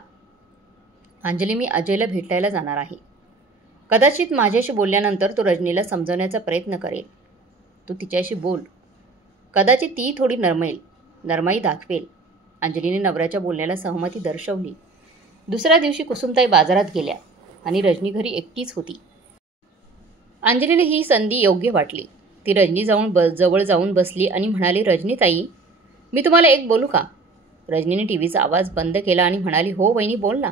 अंजली, मी अजयला भेटायला जाणार आहे. कदाचित माझ्याशी बोलल्यानंतर तो रजनीला समजवण्याचा प्रयत्न करेल. तू तिच्याशी बोल. कदाचित ती थोडी नरमाई दाखवेल. अंजलीने नवऱ्याच्या बोलण्याला सहमती दर्शवली. दुसऱ्या दिवशी कुसुमताई बाजारात गेल्या आणि रजनी घरी एकटीच होती. अंजलीने ही संधी योग्य वाटली. ती रजनी जवळ जाऊन बसली आणि म्हणाली, रजनीताई, मी तुम्हाला एक बोलू का? रजनीने टीव्हीचा आवाज बंद केला आणि म्हणाली, हो वहिनी, बोल ना.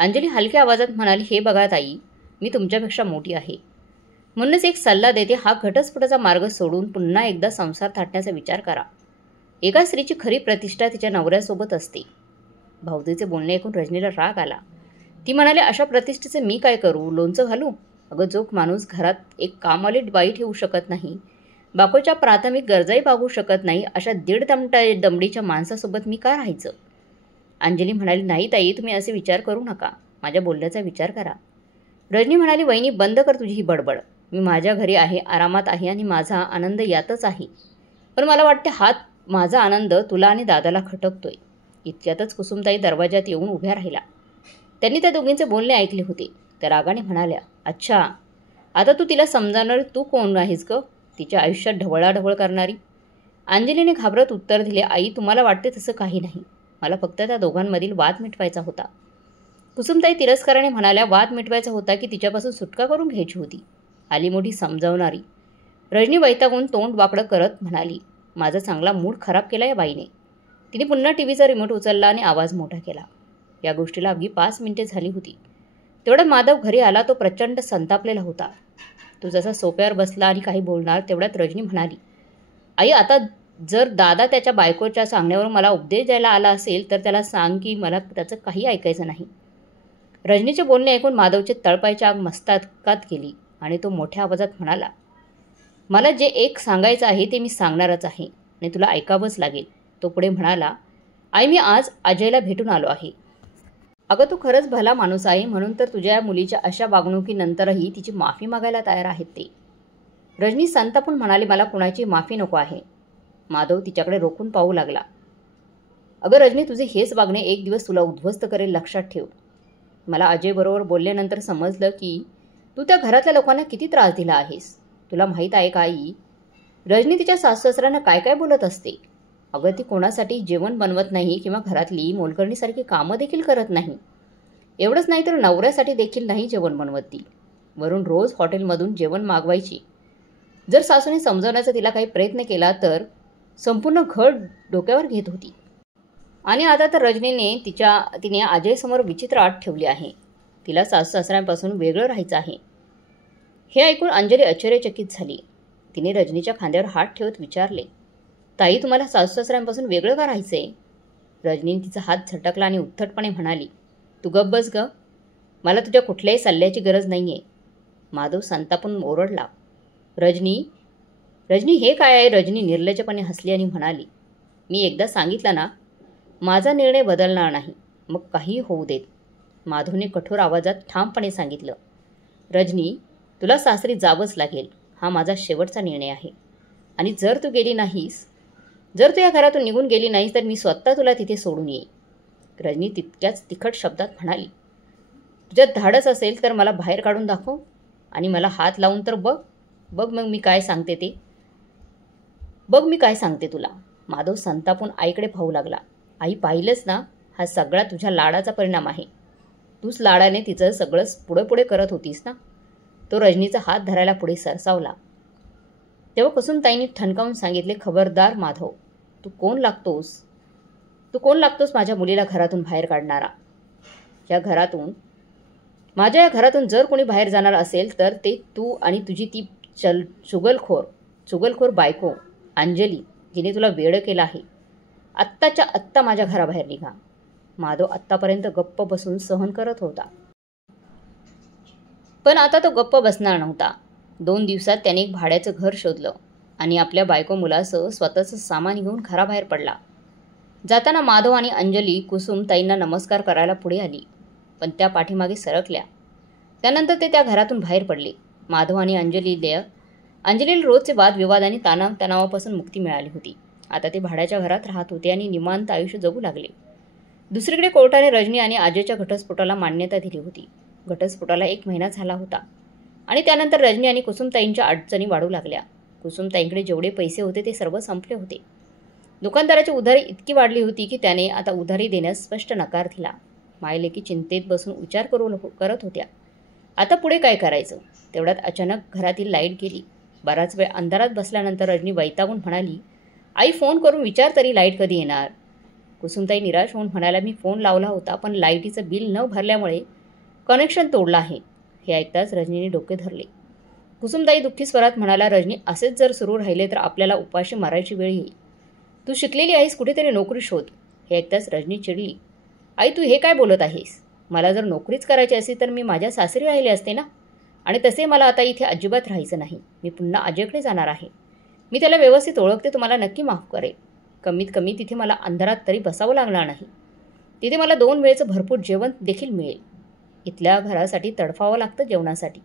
अंजली हलक्या आवाजात म्हणाली, हे बघा ताई, मी तुमच्यापेक्षा मोठी आहे. म्हणूनच एक सल्ला देते, हा घटस्फोटाचा मार्ग सोडून पुन्हा एकदा संसार थाटण्याचा विचार करा. एका स्त्रीची खरी प्रतिष्ठा तिच्या नवऱ्यासोबत असते. भाऊजीचे बोलणे ऐकून रजनीला राग आला. ती म्हणाली, अशा प्रतिष्ठेचे मी काय करू? लोणचं घालू? अगं, जो माणूस घरात एक कामवाली बाई ठेवू शकत नाही, बायकोच्या प्राथमिक गरजाही भागवू शकत नाही, अशा दीड दमडीच्या माणसासोबत मी का राहायचं? अंजली म्हणाली, नाही ताई, तुम्ही असे विचार करू नका. माझ्या बोलण्याचा विचार करा. रजनी म्हणाली, वहिनी, बंद कर तुझी ही बडबड. मी माझ्या घरी आहे, आरामात आहे आणि माझा आनंद यातच आहे. पण मला वाटते माझा आनंद तुला आणि दादाला खटकतोय. इतक्यातच कुसुमताई दरवाजात येऊन उभ्या राहिला. त्यांनी त्या दोघींचे बोलणे ऐकले होते. त्या रागाने म्हणाल्या, अच्छा, आता तू तिला समजावणार? तू कोण आहेस ग तिच्या आयुष्यात ढवळाढवळ करणारी? अंजलीने घाबरत उत्तर दिले, आई, तुम्हाला वाटते तसं काही नाही. मला फक्त त्या दोघांमधील वाद मिटवायचा होता. कुसुमताई तिरस्काराने म्हणाल्या, वाद मिटवायचा होता की तिच्यापासून सुटका करून घ्यायची होती? आली मोठी समजावणारी. रजनी वैतागून तोंड वाकडं करत म्हणाली, माझा चांगला मूड खराब केला या बाईने. तिने पुन्हा टीव्हीचा रिमोट उचलला आणि आवाज मोठा केला. या गोष्टीला अगदी 5 मिनिटे झाली होती. तेवढ्यात माधव घरी आला. तो प्रचंड संतापलेला होता. तो जसा सोफ्यावर बसला आणि काही बोलणार तेवढ्यात रजनी म्हणाली, आई, आता जर दादा त्याच्या बायकोच्या सांगण्यावरून मला उपदेश द्यायला आला असेल तर त्याला सांग की मला त्याचं काही ऐकायचं नाही. रजनीचे बोलणे ऐकून माधवचे तळपायची आग मस्तकात गेली आणि तो मोठ्या आवाजात म्हणाला, मला जे एक सांगायचं आहे ते मी सांगणारच आहे आणि तुला ऐकावंच लागेल. तो पुढे म्हणाला, आई, मी आज अजयला भेटून आलो आहे. अगं, तू खरंच भला माणूस आहे म्हणून तर तुझ्या मुलीच्या अशा वागणुकीनंतरही तिची माफी मागायला तयार आहेत ते. रजनी संतापून म्हणाली, मला कुणाची माफी नको आहे. माधव तिच्याकडे रोखून पाहू लागला. अगं रजनी, तुझे हेच वागणे एक दिवस तुला उद्ध्वस्त करेल, लक्षात ठेव. मला अजयबरोबर बोलल्यानंतर समजलं की तू त्या घरातल्या लोकांना किती त्रास दिला आहेस. तुला माहीत आहे का आई, रजनी तिच्या सासू-सासऱ्यांना काय काय बोलत असते. अगं, ती कोणासाठी जेवण बनवत नाही किंवा घरातली मोलकरणीसारखी कामं देखील करत नाही. एवढंच नाही तर नवऱ्यासाठी देखील नाही जेवण बनवत ती. वरून रोज हॉटेलमधून जेवण मागवायची. जर सासूने समजवण्याचा तिला काही प्रयत्न केला तर संपूर्ण घर डोक्यावर घेत होती. आणि आता तर तिने अजयसमोर विचित्र आट ठेवली आहे. तिला सासू-सासऱ्यांपासून वेगळं राहायचं आहे. हे ऐकून अंजली आश्चर्यचकित झाली. तिने रजनीच्या खांद्यावर हात ठेवत विचारले, ताई, तुम्हाला सासू-सासऱ्यांपासून वेगळं का राहायचंय? रजनीने तिचा हात झटकला आणि उद्धटपणे म्हणाली, तू गप्प बस ग. मला तुझ्या कुठल्याही सल्ल्याची गरज नाहीये. माधव संतापून ओरडला, रजनी हे काय आहे? रजनी निर्लज्जपणे हसली आणि म्हणाली, मी एकदा सांगितलं ना, माझा निर्णय बदलणार नाही, मग काही होऊ देत. माधवने कठोर आवाजात ठामपणे सांगितलं, रजनी, तुला सासरी जावंच लागेल. हा माझा शेवटचा निर्णय आहे. आणि जर तू या घरातून निघून गेली नाहीस तर मी स्वतः तुला तिथे सोडून येईन. रजनी तितक्याच तिखट शब्दात म्हणाली, तुझ्यात धाडस असेल तर मला बाहेर काढून दाखव आणि मला हात लावून तर बघ मग मी काय सांगते ते. बघ मी काय सांगते तुला. माधव संतापून आईकडे पाहू लागला. आई, पाहिलंच ना, हा सगळा तुझ्या लाडाचा परिणाम आहे. तूच लाडाने तिचं सगळं पुढे करत होतीस ना. तो रजनीचा हात धरायला पुढे सरसावला. तेव्हा कुसुमताईंनी ठणकावून सांगितले, खबरदार माधव, तू कोण लागतोस माझ्या मुलीला घरातून बाहेर काढणारा? या घरातून माझ्या या घरातून जर कोणी बाहेर जाणार असेल तर ते तू आणि तुझी ती चुगलखोर बायको अंजली, जिने तुला वेडं केलं आहे. आत्ताच्या आत्ता माझ्या घराबाहेर निघा. माधव आत्तापर्यंत गप्प बसून सहन करत होता. पण आता तो गप्प बसणार नव्हता. 2 दिवसात त्याने एक भाड्याचं घर शोधलं आणि आपल्या बायको मुलासह स्वतःचं सामान घेऊन घराबाहेर पडला. जाताना माधव आणि अंजली कुसुम ताईंना नमस्कार करायला पुढे आली, पण त्या पाठीमागे सरकल्या. त्यानंतर ते त्या घरातून बाहेर पडले. माधव आणि अंजलीला रोजचे वादविवाद आणि तणावापासून मुक्ती मिळाली होती. आता ते भाड्याच्या घरात राहत होते आणि निवांत आयुष्य जगू लागले. दुसरीकडे कोर्टाने रजनी आणि अजयच्या घटस्फोटाला मान्यता दिली होती. घटस्फोटाला 1 महिना झाला होता आणि त्यानंतर रजनी आणि कुसुमताईंच्या अडचणी वाढू लागल्या. कुसुमताईंकडे जेवढे पैसे होते ते सर्व संपले होते. दुकानदाराची उधारी इतकी वाढली होती की त्याने आता उधारी देण्यास स्पष्ट नकार दिला. मायलेकी चिंतेत बसून विचार करत होत्या, आता पुढे काय करायचं. तेवढ्यात अचानक घरातील लाईट गेली. बराच वेळ अंधारात बसल्यानंतर रजनी वैतागून म्हणाली, आई फोन करून विचार तरी लाईट कधी येणार. कुसुमताई निराश होऊन म्हणाल्या, मी फोन लावला होता पण लाईटीचं बिल न भरल्यामुळे कनेक्शन तोडलं आहे. हे ऐकताच रजनीने डोके धरले. कुसुमताई दुःखी स्वरात म्हणाला, रजनी, असेच जर सुरू राहिले तर आपल्याला उपाशी मारायची वेळ येईल. तू शिकलेली आहेस, कुठेतरी नोकरी शोध. हे ऐकताच रजनी चिडली. आई, तू हे काय बोलत आहेस. मला जर नोकरीच करायची असती तर मी माझ्या सासरी राहिले असते ना. आणि तसे मला आता इथे अजिबात राहायचं नाही. मी पुन्हा अजयकडे जाणार आहे. मी त्याला व्यवस्थित ओळखते, तुम्हाला नक्की माफ करेल. कमीत कमी तिथे मला अंधारात तरी बसावं लागणार नाही. तिथे मला 2 वेळेचं भरपूर जेवण देखील मिळेल. इथल्या घरासाठी तडफावं लागतं जेवणासाठी.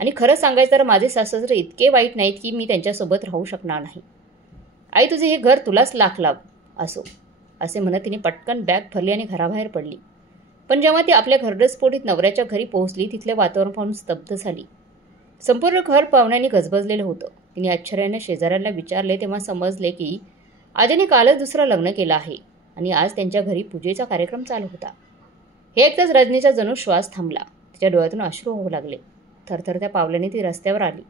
आणि खरं सांगायचं तर माझे सासरे इतके वाईट नाहीत की मी त्यांच्यासोबत राहू शकणार नाही. आई, तुझे हे घर तुलाच लाभ असो. असे म्हणत तिने पटकन बॅग भरली आणि घराबाहेर पडली. पण जेव्हा ती आपल्या घरस्फोटीत नवऱ्याच्या घरी पोहोचली तिथले वातावरण पाहून स्तब्ध झाली. संपूर्ण घर पाहुण्यांनी गजबजलेलं होतं. तिने आश्चर्याने शेजाऱ्यांना विचारले तेव्हा समजले की आजने कालच दुसरं लग्न केलं आहे आणि आज त्यांच्या घरी पूजेचा कार्यक्रम चालू होता. हे ऐकताच रजनीचा जणू श्वास थांबला. तिच्या डोळ्यातून अश्रू होऊ लागले. थरथरत्या पावलाने ती रस्त्यावर आली.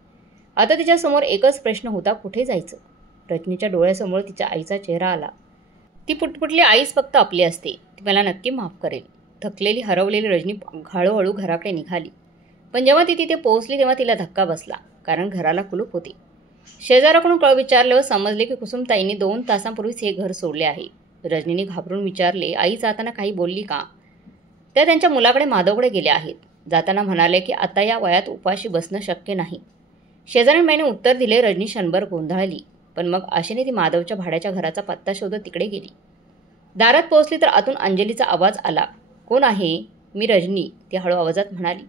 आता तिच्यासमोर एकच प्रश्न होता, कुठे जायचं. रजनीच्या डोळ्यासमोर तिच्या आईचा चेहरा आला. ती पुटपुटली, आईच फक्त आपली असते, ती मला नक्की माफ करेल. थकलेली हरवलेली रजनी हळूहळू घराकडे निघाली. पण जेव्हा ती तिथे पोहोचली तेव्हा तिला धक्का बसला, कारण घराला कुलूप होते. शेजाराकडून विचारल्यावर समजले की कुसुमताईंनी 2 तासांपूर्वीच हे घर सोडले आहे. रजनीने घाबरून विचारले, आई जाताना काही बोलली का. त्या त्यांच्या मुलाकडे माधवकडे गेल्या आहेत. जाताना म्हणाले की आता या वयात उपाशी बसणं शक्य नाही. शेजाऱ्यांबाईने उत्तर दिले. रजनी क्षणभर गोंधळली, पण मग आशेने ती माधवच्या भाड्याच्या घराचा पत्ता शोधत तिकडे गेली. दारात पोहोचली तर आतून अंजलीचा आवाज आला. कोण आहे. मी रजनी, ती हळू आवाजात म्हणाली.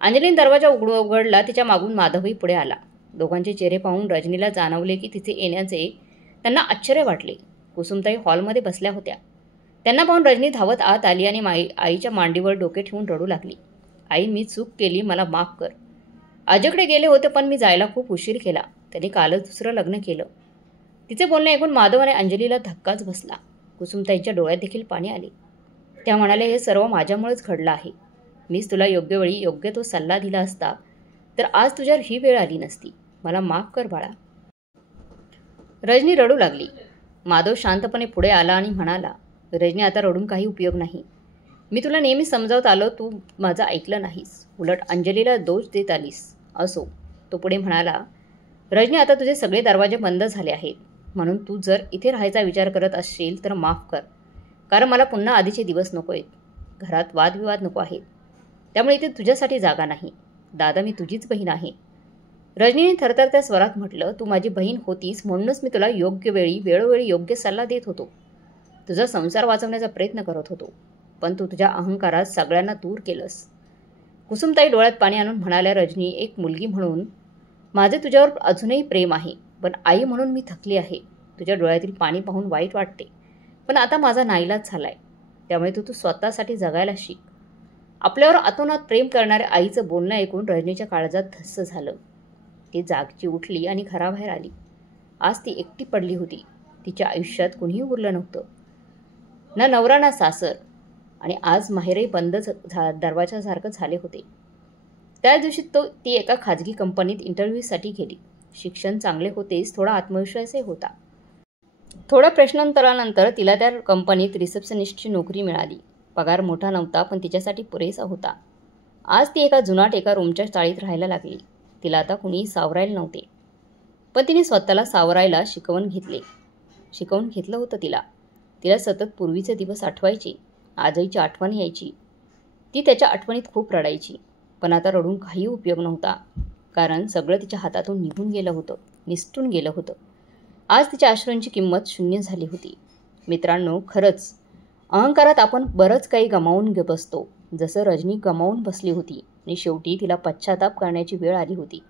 अंजलीने दरवाजा उघडला. तिच्या मागून माधवही पुढे आला. दोघांचे चेहरे पाहून रजनीला जाणवले की तिचे येण्याचे त्यांना आश्चर्य वाटले. कुसुमताई हॉलमध्ये बसल्या होत्या. त्यांना पाहून रजनी धावत आत आली आणि आईच्या मांडीवर डोके ठेवून रडू लागली. आई, मी चूक केली, मला माफ कर. अजयकडे गेले होते पण मी जायला खूप उशीर केला. त्याने कालच दुसरं लग्न केलं. तिचे बोलणे ऐकून माधव आणि अंजलीला धक्काच बसला. कुसुमताईंच्या डोळ्यात देखील पाणी आले. त्या म्हणाले, हे सर्व माझ्यामुळेच घडलं आहे. मीच तुला योग्य वेळी योग्य तो सल्ला दिला असता तर आज तुझ्यावर ही वेळ आली नसती. मला माफ कर बाळा. रजनी रडू लागली. माधव शांतपणे पुढे आला आणि म्हणाला, रजनी, आता रडून काही उपयोग नाही. मी तुला नेहमी समजावत आलो, तू माझं ऐकलं नाहीस. उलट अंजलीला दोष देत आलीस. असो. तो पुढे म्हणाला, रजनी, आता तुझे सगळे दरवाजे बंद झाले आहेत. म्हणून तू जर इथे राहायचा विचार करत असशील तर माफ कर. कारण मला पुन्हा आधीचे दिवस नको आहेत. घरात वादविवाद नको आहेत. त्यामुळे इथे तुझ्यासाठी जागा नाही. दादा, मी तुझीच बहीण आहे. रजनीने थरथरत्या स्वरात म्हटलं, तू माझी बहीण होतीस म्हणूनच मी तुला योग्य वेळी वेळोवेळी योग्य सल्ला देत होतो. तुझा संसार वाचवण्याचा प्रयत्न करत होतो. पण तू तुझ्या अहंकारात सगळ्यांना दूर केलंस. कुसुमताई डोळ्यात पाणी आणून म्हणाल्या, रजनी, एक मुलगी म्हणून माझे तुझ्यावर अजूनही प्रेम आहे. पण आई म्हणून मी थकली आहे. तुझ्या डोळ्यातील पाणी पाहून वाईट वाटते. पण आता माझा नाईलाज झालाय. त्यामुळे तू स्वतःसाठी जगायला शिक. आपल्यावर अतोनात प्रेम करणाऱ्या आईचं बोलणं ऐकून रजनीच्या काळजात धस्स झालं. ती जागची उठली आणि घराबाहेर आली. आज ती एकटी पडली होती. तिच्या आयुष्यात कुणीही उरलं नव्हतं. ना नवरा ना सासर. आणि आज माहेरही बंद दरवाजासारखं झाले होते. त्याच दिवशी ती एका खाजगी कंपनीत इंटरव्ह्यूसाठी गेली. शिक्षण चांगले होतेच, थोडा आत्मविश्वासही होता. थोड्या प्रश्नांतरानंतर तिला त्या कंपनीत रिसेप्शनिस्टची नोकरी मिळाली. पगार मोठा नव्हता पण तिच्यासाठी पुरेसा होता. आज ती एका जुनाट एका रूमच्या चाळीत राहायला लागली. तिला आता कुणीही सावरायला नव्हते. पण तिने स्वतःला सावरायला शिकवून घेतलं होतं तिला. तिला सतत पूर्वीचे दिवस आठवायचे. आजईची आठवण यायची. ती त्याच्या आठवणीत खूप रडायची. पण आता रडून काही उपयोग नव्हता. कारण सगळं तिच्या हातातून निघून गेलं होतं, निसटून गेलं होतं. आज तिच्या अश्रूंची किंमत शून्य झाली होती. मित्रांनो, खरंच अहंकारात आपण बरंच काही गमावून बसतो. जसं रजनी गमावून बसली होती आणि शेवटी तिला पश्चाताप करण्याची वेळ आली होती.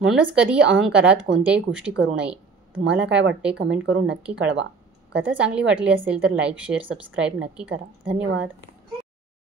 म्हणूनच कधीही अहंकारात कोणत्याही गोष्टी करू नये. तुम्हाला काय वाटते कमेंट करून नक्की कळवा. कथा चांगली वाटली असेल तर लाईक, शेअर, सबस्क्राईब नक्की करा. धन्यवाद.